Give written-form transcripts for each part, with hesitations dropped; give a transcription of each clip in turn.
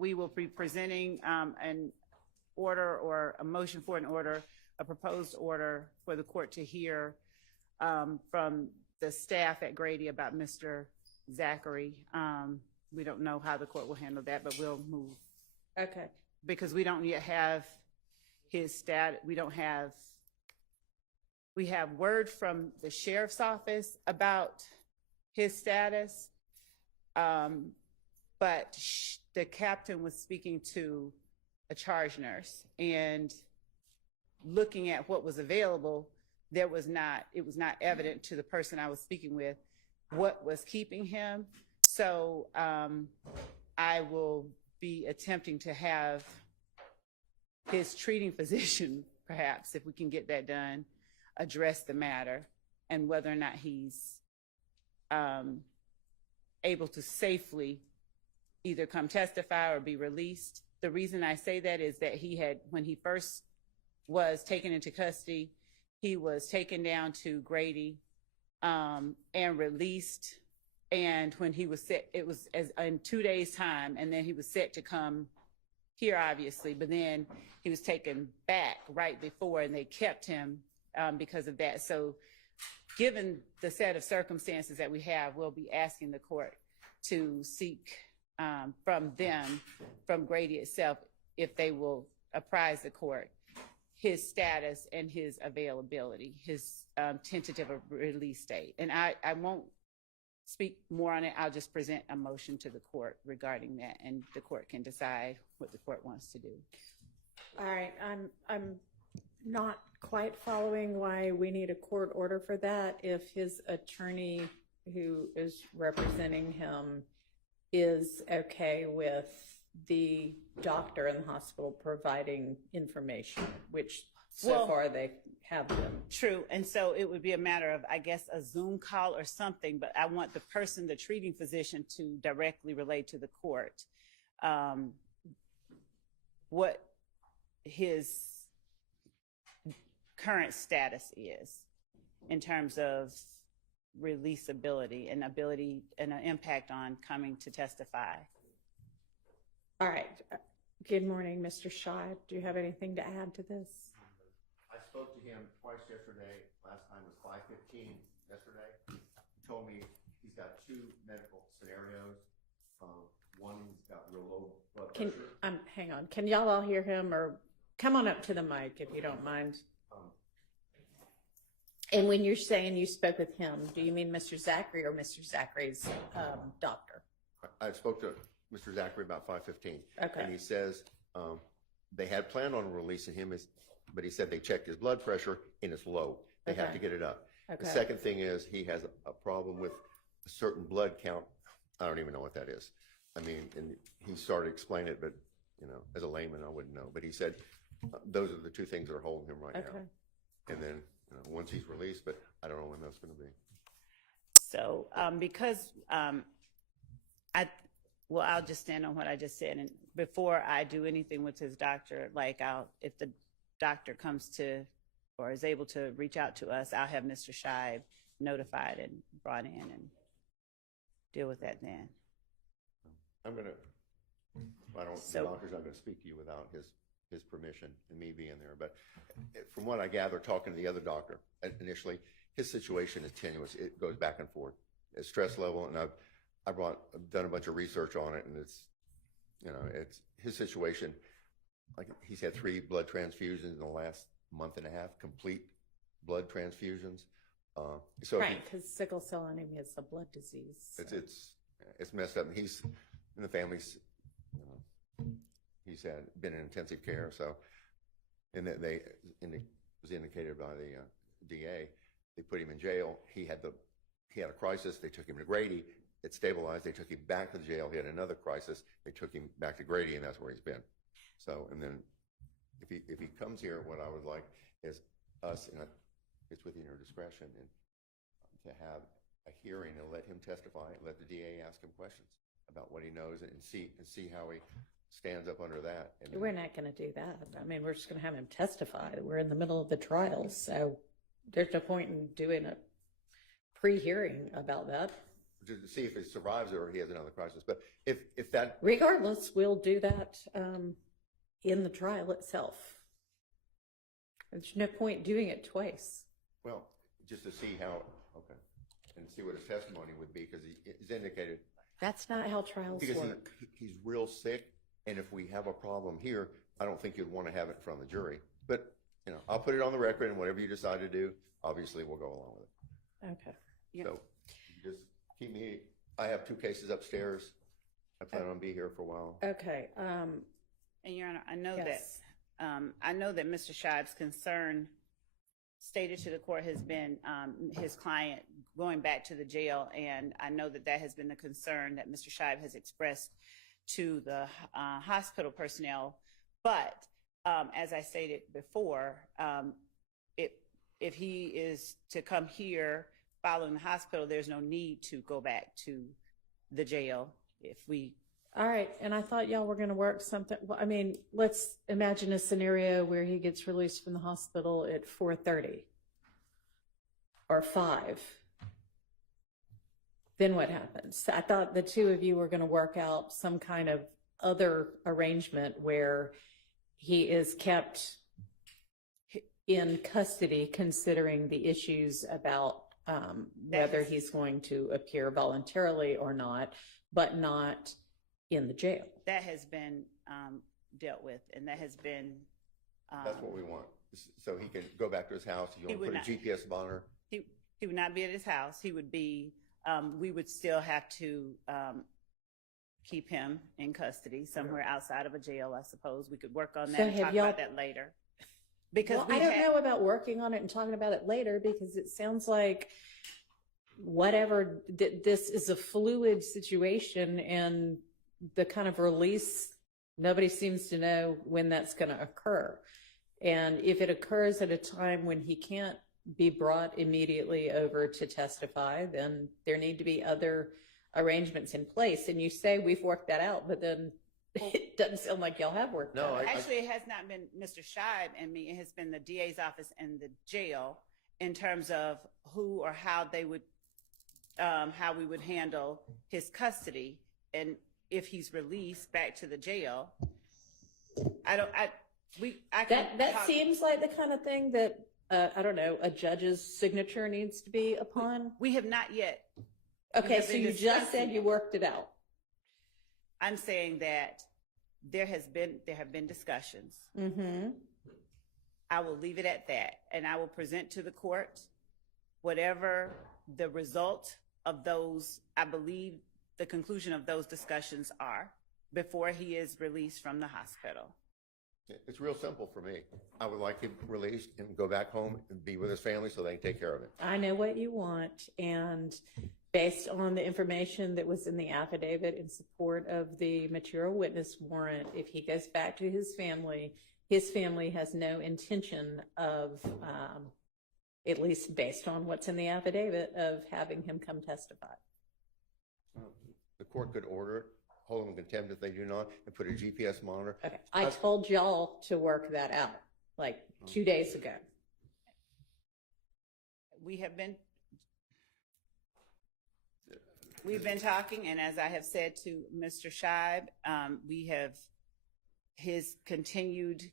we will be presenting an order or a motion for an order, a proposed order for the court to hear from the staff at Grady about Mr. Zachary. We don't know how the court will handle that, but we'll move. Okay. Because we don't yet have his stat. We have word from the sheriff's office about his status, but the captain was speaking to a charge nurse, and looking at what was available, it was not evident to the person I was speaking with what was keeping him. So I will be attempting to have his treating physician, perhaps, if we can get that done, address the matter and whether or not he's able to safely either come testify or be released. The reason I say that is that when he first was taken into custody, he was taken down to Grady and released. And when he was set, it was in 2 days' time, and then he was set to come here, obviously, but then he was taken back right before, and they kept him because of that. So given the set of circumstances that we have, we'll be asking the court to seek from them, from Grady itself, if they will apprise the court his status and his availability, his tentative release date. And I won't speak more on it. I'll just present a motion to the court regarding that, and the court can decide what the court wants to do. All right, I'm not quite following why we need a court order for that if his attorney who is representing him is okay with the doctor in the hospital providing information, which so far they have been. True, and so it would be a matter of, I guess, a Zoom call or something, but I want the person, the treating physician, to directly relate to the court what his current status is in terms of releasability and ability and an impact on coming to testify. All right. Good morning, Mr. Schieb. Do you have anything to add to this? I spoke to him twice yesterday. Last time was 5:15 yesterday. He told me he's got two medical scenarios. One, he's got real low blood pressure. Hang on. Can y'all all hear him, or come on up to the mic if you don't mind? And when you're saying you spoke with him, do you mean Mr. Zachary or Mr. Zachary's doctor? I spoke to Mr. Zachary about 5:15. Okay. And he says they had planned on releasing him, but he said they checked his blood pressure and it's low. They have to get it up. Okay. The second thing is he has a problem with a certain blood count. I don't even know what that is. I mean, and he started explaining it, but you know, as a layman, I wouldn't know. But he said those are the two things that are holding him right now. And then once he's released, but I don't know when that's going to be. So because I'll just stand on what I just said, and before I do anything with his doctor, like if the doctor comes to or is able to reach out to us, I'll have Mr. Schieb notified and brought in and deal with that then. The doctor's not going to speak to you without his permission and me being there. But from what I gather, talking to the other doctor initially, his situation is tenuous. It goes back and forth. It's stress level, and I've done a bunch of research on it, and it's his situation. Like he's had 3 blood transfusions in the last month and a half, complete blood transfusions. So right, because sickle cell anemia is a blood disease. So. It's messed up. And he's in the family's. He's been in intensive care. So, and that was indicated by the DA. They put him in jail. He had a crisis. They took him to Grady. It stabilized. They took him back to the jail. He had another crisis. They took him back to Grady, and that's where he's been. So, and then if he comes here, what I would like is us, and it's within your discretion, and to have a hearing and let him testify, and let the DA ask him questions about what he knows, and see how he stands up under that. And we're not going to do that. I mean, we're just going to have him testify. We're in the middle of the trial, so there's no point in doing a pre-hearing about that. to see if he survives it or he has another crisis. But if that, Regardless, we'll do that in the trial itself. There's no point doing it twice. well, just to see how, okay, and see what his testimony would be, because he's indicated, That's not how trials because work. he's real sick, and if we have a problem here, I don't think you'd want to have it from the jury. But, you know, I'll put it on the record, and whatever you decide to do, obviously we'll go along with it. Okay. Yeah. So just keep me, I have 2 cases upstairs. I plan on being here for a while. Okay. And Your Honor, I know Yes. that Mr. Schieb's concern stated to the court has been his client going back to the jail, and I know that that has been the concern that Mr. Schieb has expressed to the hospital personnel. But as I stated before, if he is to come here following the hospital, there's no need to go back to the jail if we. All right. And I thought y'all were going to work something. Well, I mean, let's imagine a scenario where he gets released from the hospital at 4:30 or 5. Then what happens? I thought the two of you were going to work out some kind of other arrangement where he is kept in custody, considering the issues about whether he's going to appear voluntarily or not, but not in the jail. That has been dealt with, and that has been. That's what we want. So he can go back to his house. You want to put a GPS monitor? He would not be at his house. He would be. We would still have to keep him in custody somewhere outside of a jail. I suppose we could work on that So and have talk y'all- about that later. Because Well, I don't know about working on it and talking about it later, because it sounds like whatever, this is a fluid situation, and the kind of release, nobody seems to know when that's going to occur. And if it occurs at a time when he can't be brought immediately over to testify, then there need to be other arrangements in place. And you say we've worked that out, but then it doesn't sound like y'all have worked No, that out. Actually, it has not been Mr. Schieb and me. It has been the DA's office and the jail in terms of who or how they would, how we would handle his custody. And if he's released back to the jail, That seems like the kind of thing that, I don't know, a judge's signature needs to be upon. We have not yet. Okay, have so been you just discussing said you it. worked it out. I'm saying that there have been discussions. Mm-hmm. I will leave it at that, and I will present to the court whatever the result of those, I believe the conclusion of those discussions are before he is released from the hospital. It's real simple for me. I would like him released and go back home and be with his family so they can take care of it. I know what you want, and based on the information that was in the affidavit in support of the material witness warrant, if he goes back to his family has no intention of, at least based on what's in the affidavit, of having him come testify. The court could order it, hold them in contempt if they do not, and put a GPS monitor. Okay, I told y'all to work that out like 2 days ago. We've been talking, and as I have said to Mr. Schieb, we have his continued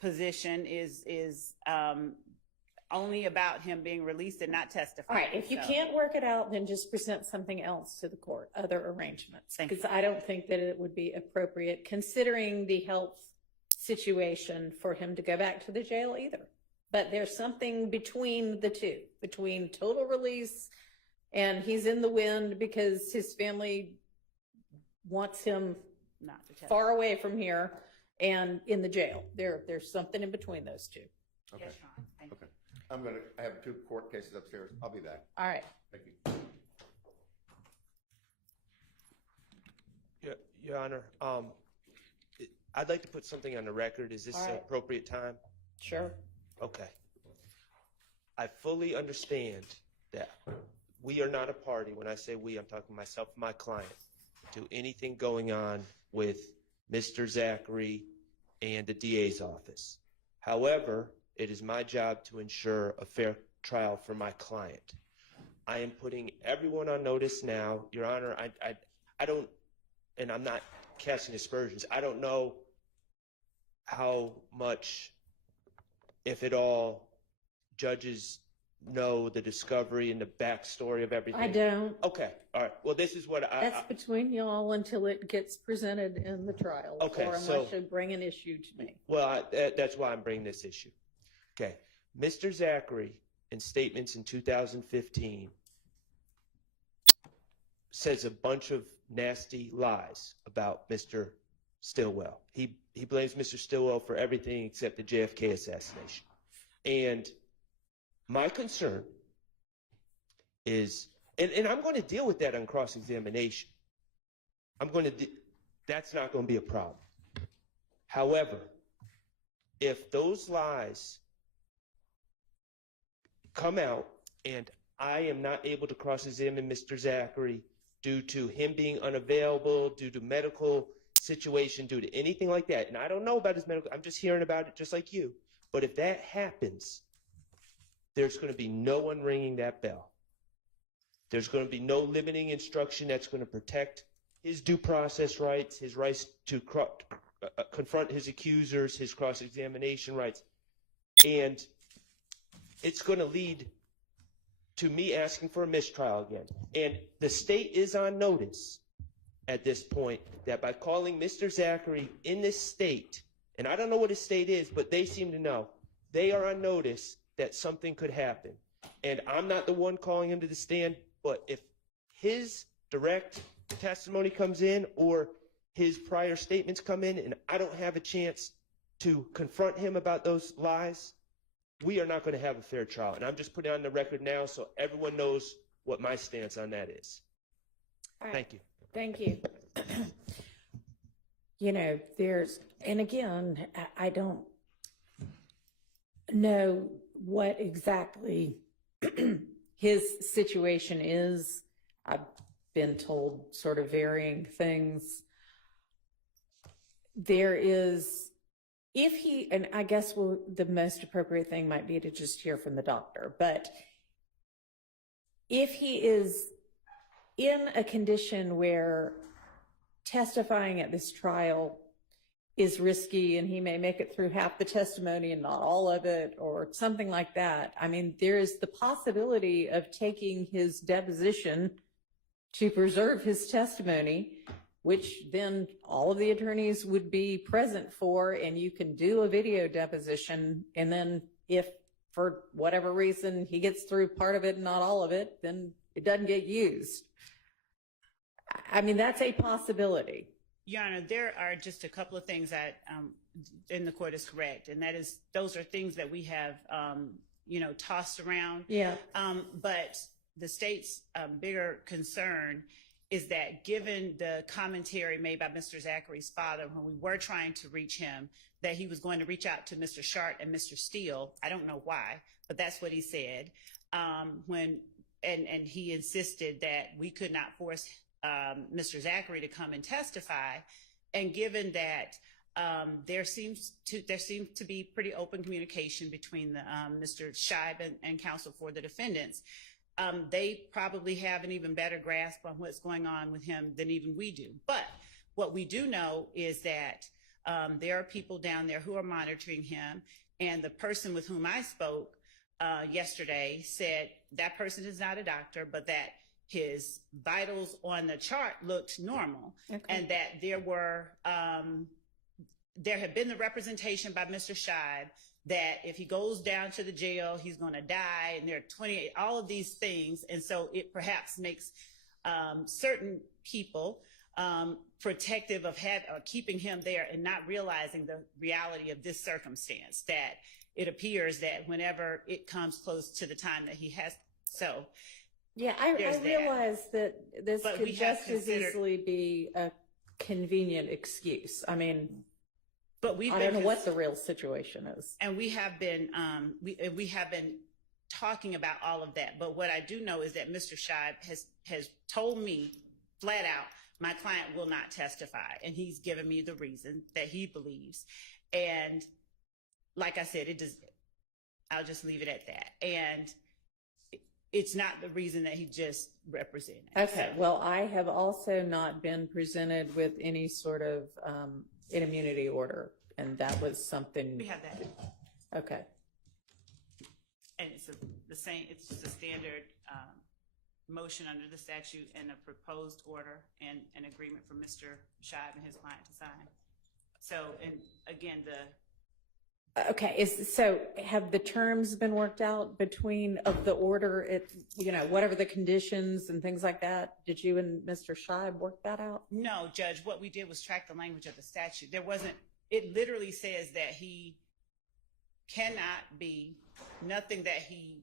position is only about him being released and not testifying. All right, if you can't work it out, then just present something else to the court, other arrangements. Thank you. Because I don't think that it would be appropriate, considering the health situation, for him to go back to the jail either. But there's something between the two, between total release and he's in the wind because his family wants him not to testify. far away from here and in the jail. There's something in between those two. Okay. Yes, Your Honor. Thank you. Okay. I have 2 court cases upstairs. I'll be back. All right. Thank you. Your Honor, I'd like to put something on the record. Is this All an right. appropriate time? Sure. Okay. I fully understand that we are not a party. When I say we, I'm talking myself and my client, to anything going on with Mr. Zachary and the DA's office. However, it is my job to ensure a fair trial for my client. I am putting everyone on notice now. Your Honor, I don't, and I'm not casting aspersions. I don't know how much, if at all, judges know the discovery and the backstory of everything. I don't. Okay, all right. Well, this is what That's between y'all until it gets presented in the trial. Okay, or unless you bring an issue to me. Well, that's why I'm bringing this issue. Okay. Mr. Zachary, in statements in 2015, says a bunch of nasty lies about Mr. Stillwell. He blames Mr. Stillwell for everything except the JFK assassination. And my concern is, and I'm going to deal with that on cross-examination. That's not going to be a problem. However, if those lies come out and I am not able to cross-examine Mr. Zachary due to him being unavailable, due to medical situation, due to anything like that, and I don't know about his medical, I'm just hearing about it just like you, but if that happens, there's going to be no one ringing that bell. There's going to be no limiting instruction that's going to protect his due process rights, his rights to confront his accusers, his cross-examination rights. And it's going to lead to me asking for a mistrial again. And the state is on notice at this point that by calling Mr. Zachary in this state, and I don't know what his state is, but they seem to know, they are on notice that something could happen. And I'm not the one calling him to the stand, but if his direct testimony comes in or his prior statements come in and I don't have a chance to confront him about those lies, we are not going to have a fair trial. And I'm just putting it on the record now so everyone knows what my stance on that is. All right. Thank you. Thank you. You know, and again, I don't know what exactly his situation is. I've been told sort of varying things. There is, and I guess the most appropriate thing might be to just hear from the doctor, but if he is in a condition where testifying at this trial is risky and he may make it through half the testimony and not all of it or something like that, I mean, there is the possibility of taking his deposition to preserve his testimony, which then all of the attorneys would be present for, and you can do a video deposition, and then if for whatever reason he gets through part of it and not all of it, then it doesn't get used. I mean, that's a possibility. Your Honor, there are just a couple of things that, and the court is correct, and that is, those are things that we have, tossed around. Yeah. But the state's bigger concern is that given the commentary made by Mr. Zachary's father when we were trying to reach him, that he was going to reach out to Mr. Schardt and Mr. Steele. I don't know why, but that's what he said. And he insisted that we could not force Mr. Zachary to come and testify. And given that there seems to be pretty open communication between Mr. Schieb and counsel for the defendants, they probably have an even better grasp on what's going on with him than even we do. But what we do know is that there are people down there who are monitoring him, and the person with whom I spoke yesterday said that person is not a doctor, but that his vitals on the chart looked normal. Okay. And that there had been the representation by Mr. Schieb that if he goes down to the jail, he's going to die, and there are 28, all of these things. And so it perhaps makes certain people protective of keeping him there and not realizing the reality of this circumstance, that it appears that whenever it comes close to the time that he has, so. Yeah, I realize that this could just as easily be a convenient excuse. I mean, but I don't know what the real situation is. And we have been talking about all of that. But what I do know is that Mr. Schieb has told me flat out, my client will not testify. And he's given me the reason that he believes. And like I said, I'll just leave it at that. And it's not the reason that he just represented. Okay, So, well, I have also not been presented with any sort of an immunity order, and that was something, we have that. okay. And it's the same, it's just a standard motion under the statute and a proposed order and an agreement for Mr. Schieb and his client to sign. So, and again, Okay, so have the terms been worked out between of the order, whatever the conditions and things like that? Did you and Mr. Schieb work that out? no, Judge, what we did was track the language of the statute. There wasn't, it literally says that he cannot be, nothing that he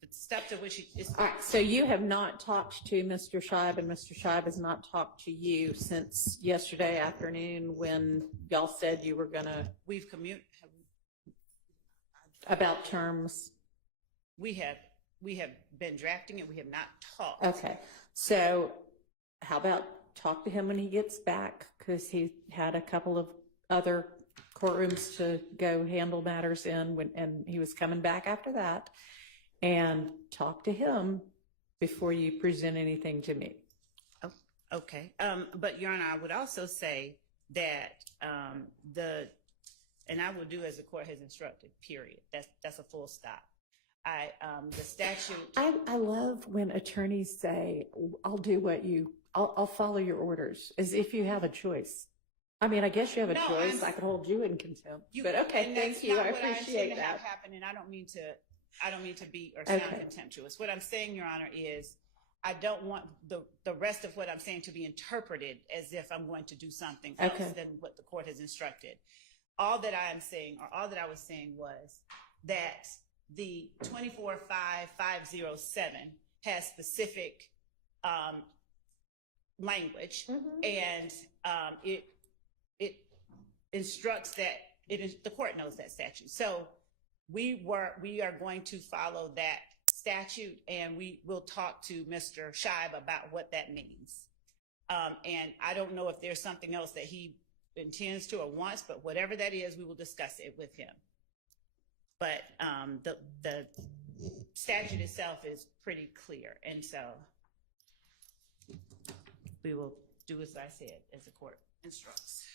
the stuff to which he is. All right, so you have not talked to Mr. Schieb, and Mr. Schieb has not talked to you since yesterday afternoon when y'all said you were gonna, We've about terms? we have been drafting it. We have not talked. Okay, so how about talk to him when he gets back, because he had a couple of other courtrooms to go handle matters in and he was coming back after that, and talk to him before you present anything to me. Oh, okay. But Your Honor, I would also say that and I will do as the court has instructed, period. That's a full stop. The statute. I love when attorneys say, I'll follow your orders, as if you have a choice. I mean, I guess you have a choice. I could hold you in contempt, but okay, thank you. I appreciate that. Have happen, and I don't mean to be or sound contemptuous. What I'm saying, Your Honor, is I don't want the rest of what I'm saying to be interpreted as if I'm going to do something else than what the court has instructed. All that I am saying, or all that I was saying, was that the 245507 has specific language, and it instructs that the court knows that statute. So we are going to follow that statute, and we will talk to Mr. Schieb about what that means. And I don't know if there's something else that he intends to or wants, but whatever that is, we will discuss it with him. But the statute itself is pretty clear, and so we will do as I said, as the court instructs.